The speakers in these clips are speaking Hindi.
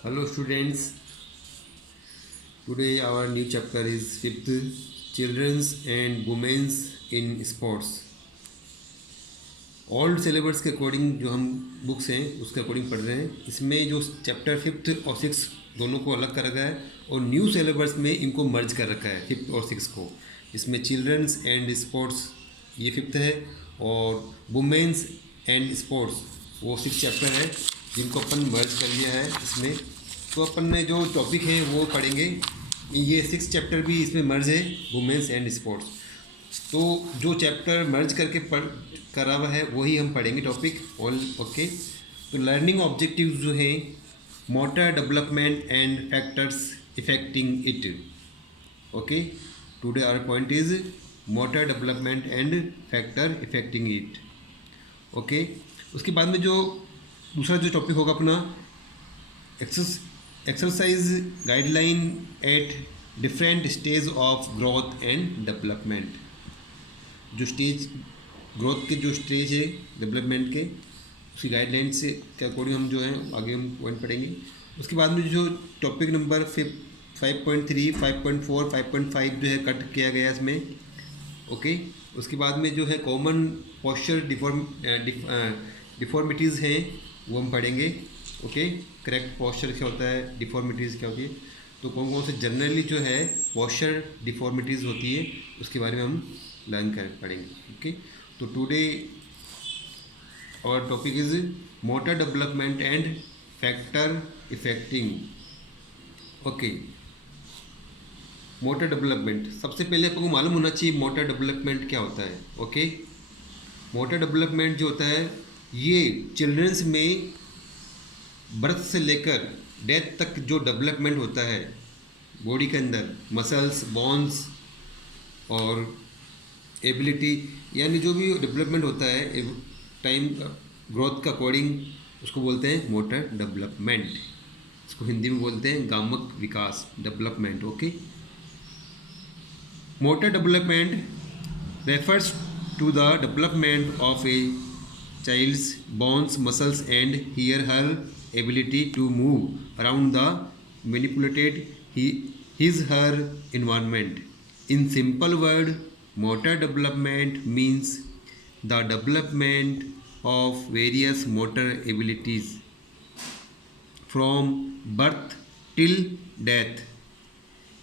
Hello students, today our new chapter is 5th Children's and Women's in Sports. Old syllabus के अकॉर्डिंग जो हम बुक्स हैं उसके अकॉर्डिंग पढ़ रहे हैं. इसमें जो चैप्टर 5th और 6 दोनों को अलग कर रखा है और न्यू सिलेबस में इनको मर्ज कर रखा है 5th और 6 को. इसमें चिल्ड्रंस एंड स्पोर्ट्स ये 5th है और वुमेंस एंड स्पोर्ट्स वो 6 चैप्टर है जिनको अपन मर्ज कर लिया है इसमें. तो अपन ने जो टॉपिक है वो पढ़ेंगे. ये 6 चैप्टर भी इसमें मर्ज है वुमेंस एंड स्पोर्ट्स. तो जो चैप्टर मर्ज करके करा हुआ है वही हम पढ़ेंगे टॉपिक ऑल. ओके, तो लर्निंग ऑब्जेक्टिव्स जो हैं motor development and factors affecting it. Okay, today our point is motor development and factor affecting it. Okay, उसके बाद में जो दूसरा जो टॉपिक होगा अपना exercise guideline at different stage of growth and development. जो स्टेज ग्रोथ के जो स्टेज है डेवलपमेंट के उसकी गाइडलाइन से के अकॉर्डिंग हम जो है आगे हम पॉइंट पढ़ेंगे. उसके बाद में जो टॉपिक नंबर 5.3, 5.4, 5.5 जो है कट किया गया इसमें. ओके, उसके बाद में जो है कॉमन पोस्चर डिफॉर्मिटीज़ हैं वो हम पढ़ेंगे. ओके, करेक्ट पोस्चर क्या होता है, डिफॉर्मिटीज़ क्या होती है, तो कौन कौन से जनरली जो है पोस्चर डिफॉर्मिटीज़ होती है उसके बारे में हम लर्न कर पढ़ेंगे. ओके, तो today our topic is motor development and factor affecting. Okay, motor development सबसे पहले आपको मालूम होना चाहिए मोटर डेवलपमेंट क्या होता है. ओके, मोटर डेवलपमेंट जो होता है ये चिल्ड्रंस में बर्थ से लेकर डेथ तक जो डेवलपमेंट होता है बॉडी के अंदर मसल्स, बोन्स और एबिलिटी, यानी जो भी डेवलपमेंट होता है टाइम ग्रोथ का अकॉर्डिंग उसको बोलते हैं मोटर डेवलपमेंट. इसको हिंदी में बोलते हैं गामक विकास development. Okay, motor development refers to the development of a child's bones, muscles and her ability to move around the manipulated her environment. In simple word, motor development means the development of various motor abilities from birth till death.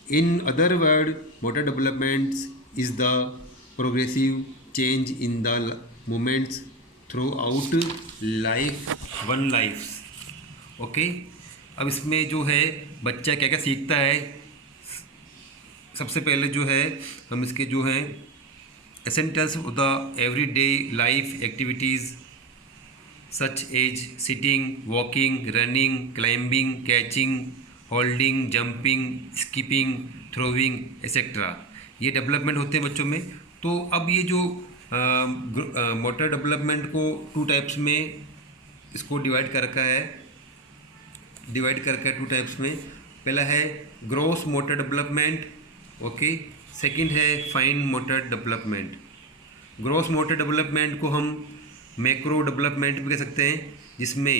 In other word, motor development is the progressive change in the movements through out life one life. Okay, अब इसमें जो है बच्चा क्या क्या सीखता है. सबसे पहले जो है हम इसके जो है essentials of the everyday life activities such as sitting, walking, running, climbing, catching, holding, jumping, skipping, throwing etcetera, ये डेवलपमेंट होते हैं बच्चों में. तो अब ये जो मोटर डेवलपमेंट को 2 टाइप्स में इसको डिवाइड कर रखा है 2 टाइप्स में. पहला है gross motor development. Okay, second है fine motor development. Gross motor development को हम मैक्रो डेवलपमेंट भी कह सकते हैं, जिसमें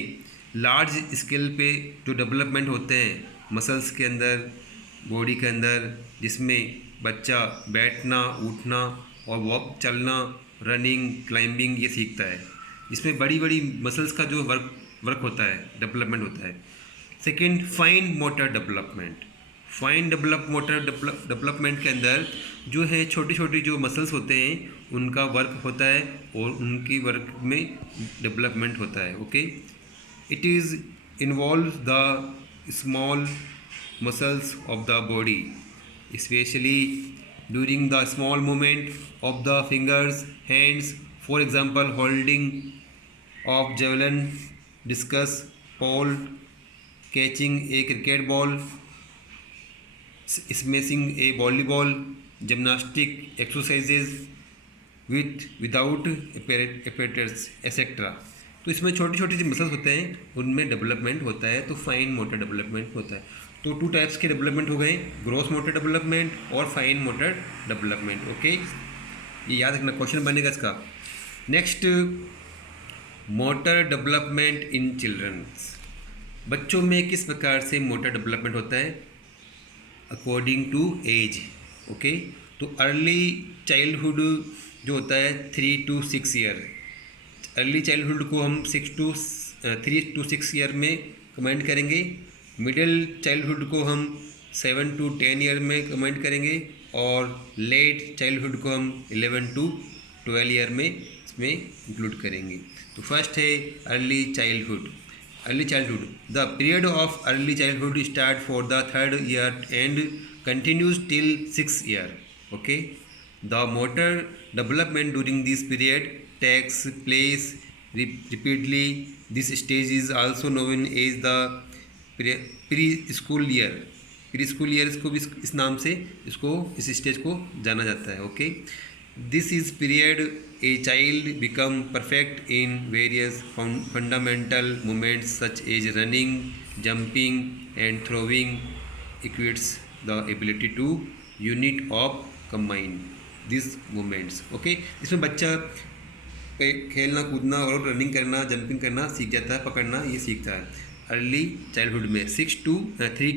लार्ज स्केल पे जो डेवलपमेंट होते हैं मसल्स के अंदर, बॉडी के अंदर, जिसमें बच्चा बैठना, उठना और वॉक, चलना, रनिंग, क्लाइंबिंग ये सीखता है. इसमें बड़ी बड़ी मसल्स का जो वर्क होता है, डेवलपमेंट होता है. Second, fine motor development. Fine motor development के अंदर जो है छोटी छोटी जो मसल्स होते हैं उनका वर्क होता है और उनकी वर्क में डेवलपमेंट होता है. Okay, it is involve the small muscles of the body, specially during the small movement of the fingers, hands, for example holding of javelin, discus, pole, catching a cricket ball, smashing a volleyball, gymnastic exercises with without apparatus etc. तो इसमें छोटी छोटी जो मसल्स होते हैं उनमें डेवलपमेंट होता है, तो फाइन मोटर डेवलपमेंट होता है. तो 2 टाइप्स के डेवलपमेंट हो गए, ग्रॉस मोटर डेवलपमेंट और फाइन मोटर डेवलपमेंट. ओके, ये याद रखना, क्वेश्चन बनेगा इसका. Next, motor development in childrens. बच्चों में किस प्रकार से मोटर डेवलपमेंट होता है? According to age. ओके, तो अर्ली चाइल्डहुड जो होता है 3 to 6 ईयर, अर्ली चाइल्डहुड को हम 3 to 6 ईयर में कमेंट करेंगे। मिडिल चाइल्डहुड को हम 7 to 10 ईयर में कमेंट करेंगे, और लेट चाइल्डहुड को हम 11 to 12 ईयर में इसमें इंक्लूड करेंगे। तो फर्स्ट है early childhood. Early childhood. The period of early childhood start for the 3rd year and continues till 6th year. Okay. The motor development during this period takes place repeatedly. This stage is also known as the preschool year. Pre-school year इसको भी इस नाम से इस स्टेज को जाना जाता है। Okay, this is period a child become perfect in various fundamental movements such as running, jumping and throwing, equates the ability to unit of combine these movements. Okay, इसमें बच्चा खेलना कूदना और रनिंग करना, जंपिंग करना सीख जाता है, पकड़ना ये सीखता है अर्ली चाइल्डहुड में 3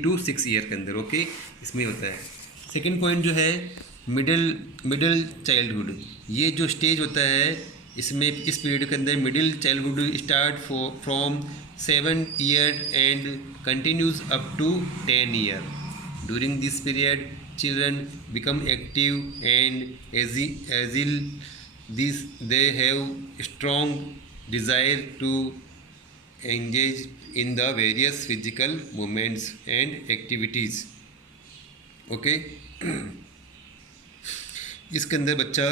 to 6 ईयर के अंदर। ओके, इसमें होता है। सेकेंड पॉइंट जो है मिडिल चाइल्डहुड, ये जो स्टेज होता है इसमें इस पीरियड के अंदर middle childhood start from 7 year and continues up to 10 year. During this period children become active and agile, this they have strong desire to engage in the various physical movements and activities. Okay, इसके अंदर बच्चा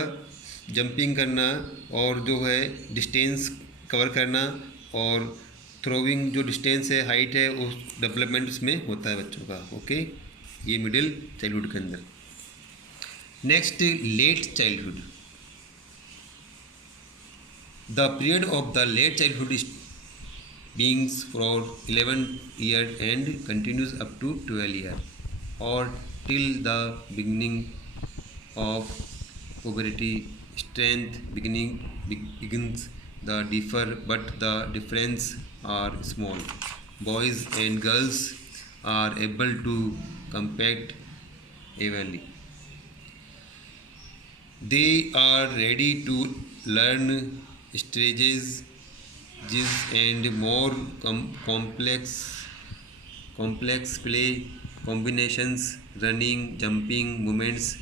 जंपिंग करना और जो है डिस्टेंस कवर करना और थ्रोइंग जो डिस्टेंस है, हाइट है, उस डेवलपमेंट उसमें होता है बच्चों का। ओके, ये मिडिल चाइल्डहुड के अंदर। Next, late childhood. The period of the late childhood beings for 11 year and continues up to 12 year और till the beginning of puberty. Strength begins the differ, but the difference are small. Boys and girls are able to compete evenly. They are ready to learn strategies and more complex play combinations, running, jumping movements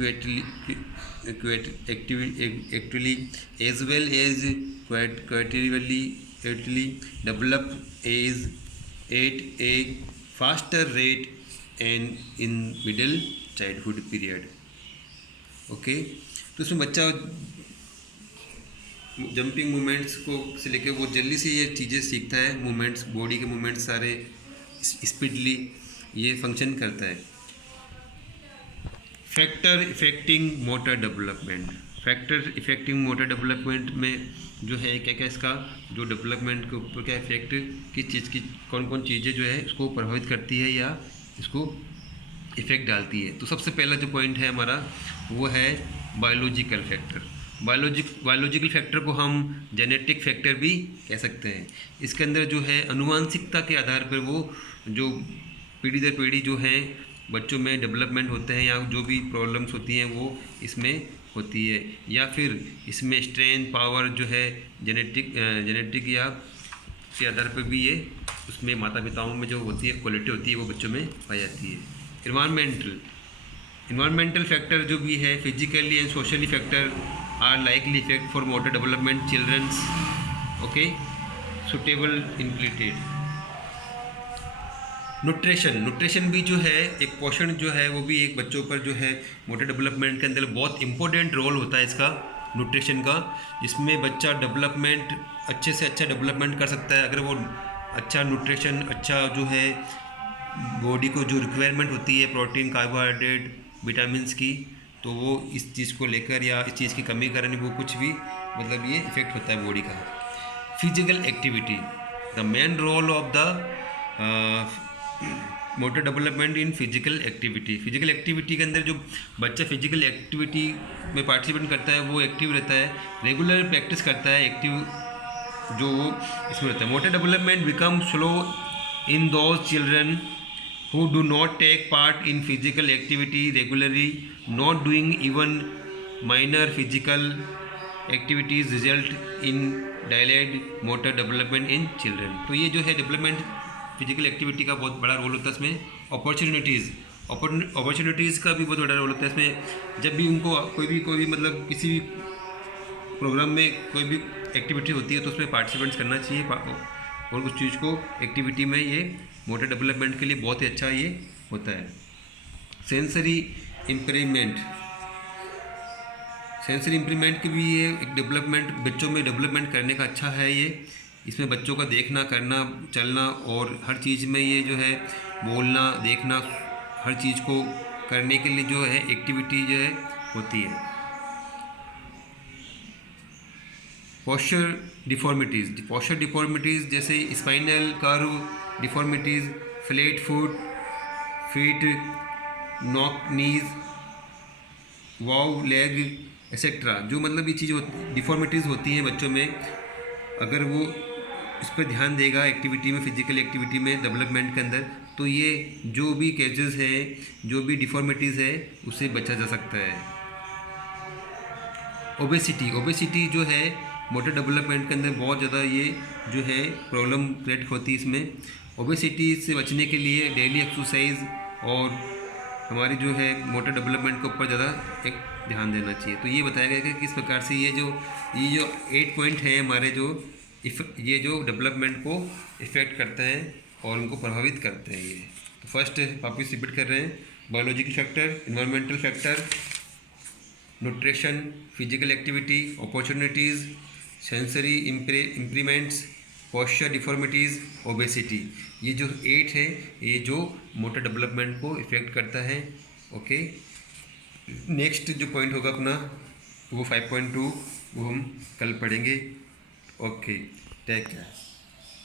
actually as well as creatively develop as at a faster rate and in middle childhood period. Okay, तो इसमें बच्चा जंपिंग मूवमेंट्स को से लेकर वो जल्दी से ये चीज़ें सीखता है, मूवमेंट्स, बॉडी के मूवमेंट्स सारे स्पीडली ये फंक्शन करता है। Factor affecting motor development. Factor affecting motor development में जो है क्या क्या इसका जो डेवलपमेंट के ऊपर क्या इफेक्ट, किस चीज़ की कौन कौन चीज़ें जो है इसको प्रभावित करती है या इसको इफेक्ट डालती है। तो सबसे पहला जो पॉइंट है हमारा वो है बायोलॉजिकल फैक्टर। बायोलॉजिकल फैक्टर को हम जेनेटिक फैक्टर भी कह सकते हैं। इसके अंदर जो है अनुवांशिकता के आधार पर वो जो पीढ़ी दर पीढ़ी जो है बच्चों में डेवलपमेंट होते हैं या जो भी प्रॉब्लम्स होती हैं वो इसमें होती है, या फिर इसमें स्ट्रेंथ पावर जो है जेनेटिक या के आधार पर भी ये उसमें माता पिताओं में जो होती है क्वालिटी होती है वो बच्चों में पाई जाती है। इन्वायरमेंटल फैक्टर जो भी है, physically and socially factor are likely affect for motor development childrens. Okay, suitable included. Nutrition भी जो है एक पोषण जो है वो भी एक बच्चों पर जो है मोटर डेवलपमेंट के अंदर बहुत इंपॉर्टेंट रोल होता है इसका, न्यूट्रिशन का, जिसमें बच्चा डेवलपमेंट अच्छे से अच्छा डेवलपमेंट कर सकता है अगर वो अच्छा न्यूट्रिशन, अच्छा जो है बॉडी को जो रिक्वायरमेंट होती है प्रोटीन, कार्बोहाइड्रेट, विटामिन्स की, तो वो इस चीज़ को लेकर या इस चीज़ की कमी करने वो कुछ भी मतलब ये इफेक्ट होता है बॉडी का। Physical activity, the main role of the motor development in physical activity के अंदर जो बच्चा फिजिकल एक्टिविटी में पार्टिसिपेट करता है वो एक्टिव रहता है, रेगुलर प्रैक्टिस करता है, जो इसमें होता है, motor development become slow in those children who do not take part in physical activity regularly, not doing even minor physical activities result in delayed motor development in children. तो ये जो है डेवलपमेंट फिजिकल एक्टिविटी का बहुत बड़ा रोल होता है इसमें। अपॉर्चुनिटीज़ का भी बहुत बड़ा रोल होता है इसमें। जब भी उनको कोई भी मतलब किसी भी प्रोग्राम में कोई भी एक्टिविटी होती है तो उसमें पार्टिसिपेंट्स करना चाहिए, और उस चीज़ को एक्टिविटी में ये मोटर डेवलपमेंट के लिए बहुत ही अच्छा ये होता है। सेंसरी इम्प्रीमेंट की भी ये एक डेवलपमेंट बच्चों में डेवलपमेंट करने का अच्छा है ये। इसमें बच्चों का देखना, करना, चलना और हर चीज़ में ये जो है बोलना, देखना, हर चीज़ को करने के लिए जो है एक्टिविटी जो है होती है। पोस्चर डिफॉर्मिटीज़ जैसे spinal curve deformities, flat feet, knock knees, bow leg etcetera, जो मतलब ये चीज़ डिफॉर्मिटीज़ होती हैं बच्चों में, अगर वो इस पर ध्यान देगा एक्टिविटी में, फिजिकल एक्टिविटी में, डेवलपमेंट के अंदर, तो ये जो भी केजेस हैं, जो भी डिफॉर्मिटीज़ है, उससे बचा जा सकता है। ओबेसिटी जो है मोटर डेवलपमेंट के अंदर बहुत ज़्यादा ये जो है प्रॉब्लम क्रिएट होती है इसमें। ओबेसिटी से बचने के लिए डेली एक्सरसाइज और हमारी जो है मोटर डेवलपमेंट के ऊपर ज़्यादा एक ध्यान देना चाहिए। तो ये बताया गया कि किस प्रकार से ये जो 8 पॉइंट हैं हमारे, ये जो डेवलपमेंट को इफ़ेक्ट करते हैं और उनको प्रभावित करते हैं। ये तो फर्स्ट वापस रिपीट कर रहे हैं, biological factor, environmental factor, nutrition, physical activity, opportunities, sensory impairments, posture deformities, obesity. ये जो 8 है ये जो मोटर डेवलपमेंट को इफ़ेक्ट करता है। ओके, नेक्स्ट जो पॉइंट होगा अपना वो 5.2 वो हम कल पढ़ेंगे। Okay, take care.